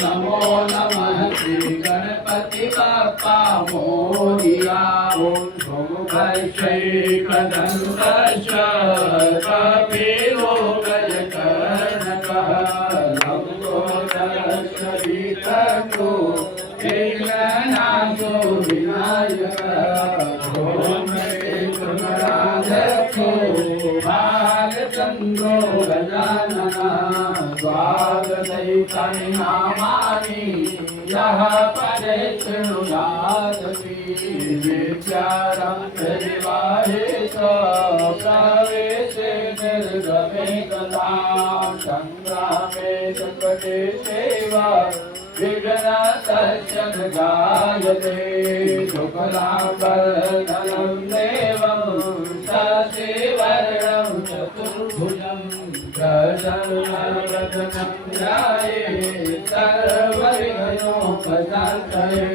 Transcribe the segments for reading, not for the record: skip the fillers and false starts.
नमो नमः श्री गणपति बप्पा मोरिया। ओम सोमैकदन्तश्च कपिलो गजकर्णकः लम्बोदरश्च विकटो एकनाथो विनायकः। ओम एकनाथो बालचन्द्रो गजाननः द्वादशैतानि नामानि यः पठे शृणुयादपि विद्यारम्भे विवाहे च प्रवेशे निर्गमे गतां सङ्ग्रामे संकटे चैव विघ्नस्तस्य न जायते। शुक्लाम्बरधरं देवं शशिवर्णं चतुर्भुजं प्रसन्नवदनं ध्यायेत् सर्वविघ्नोपशान्तये।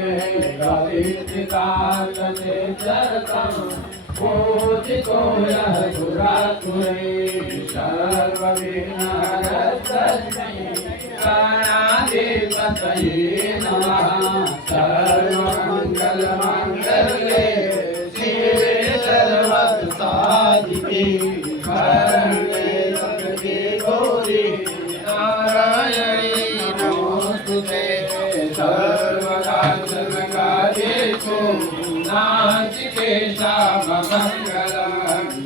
कवित्रिकान्तते चरतं पूजितो यः सुरासुरे सर्वविघ्नहरस्तस्मै गणाधिपतये नमः। सर्वमङ्गलमाङ्गल्ये शिवे सर्वसाधिके शरण्ये त्र्यम्बके गौरी नारायणी नमोस्तुते। सर्वदा सर्वकार्येषु नास्तिकेशा मङ्गलम्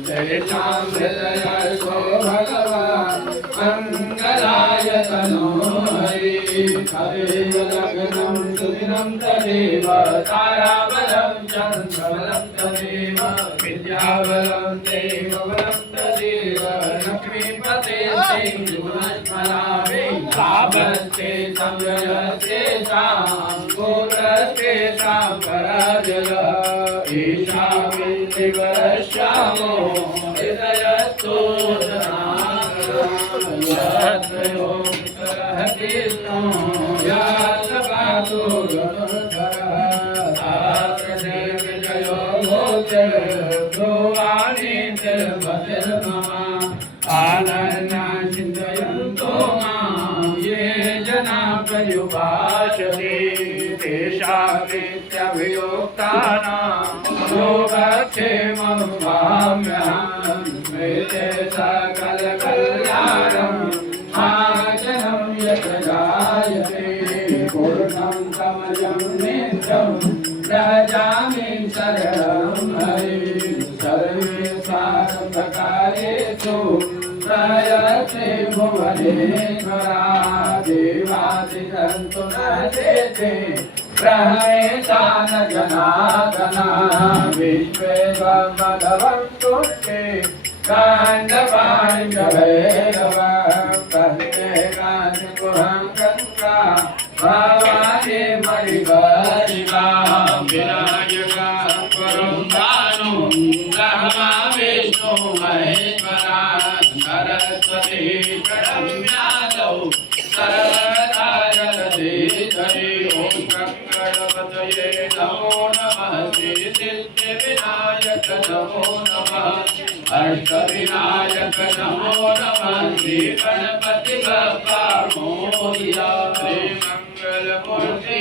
तेषां हृदयस्थो भगवान् मङ्गलाय तनो हरि। तदेव लग्नं सुदिनं तदेव ताराबलं चन्द्रबलं तदेव विद्याबलं देवबलं तदेव लक्ष्मीपते गुणस्मरामि। लाभस्ते संयस्तेषां गोत्रस्तेषां पराजयः ईशाविद्धिवरश्यामो हृदयस्थो जनार्दनो कृष्णो यातपातो गणोधरः विजयो भोजर्वाणीतिर्मतिर्मम। आनन्या चिन्तयन्तो मां ये जना पर्युपासते तेषामित्यभियोक्तानां योगक्षेममवाम्यहं। स्मृते सकलकल्याणं माजनं यत्र जायते पूर्णं समयं नित्यं व्रजामि शरणं हरिं। सर्वेषां प्रकारेषु प्रयते भुवनेश्वरा देवादिसन्तु न चेते प्रहमेशान जनार्दना। विश्वेश्वरभगवन्तु ते काण्डपाण्डवैरवं प्रत्येकाशकुहं गङ्गा भवानी परिवरिवां। विनायका परं दानो ब्रह्मा विष्णु महेश्वरा सरस्वती प्रणम्यादौ सर्वदा जगते हरि। ओम गणपतये नमो नमः श्री सिद्धिविनायक नमो नमः अष्टविनायक नमो नमः श्री गणपति बप्पा मोरिया। श्री मंगलमूर्ति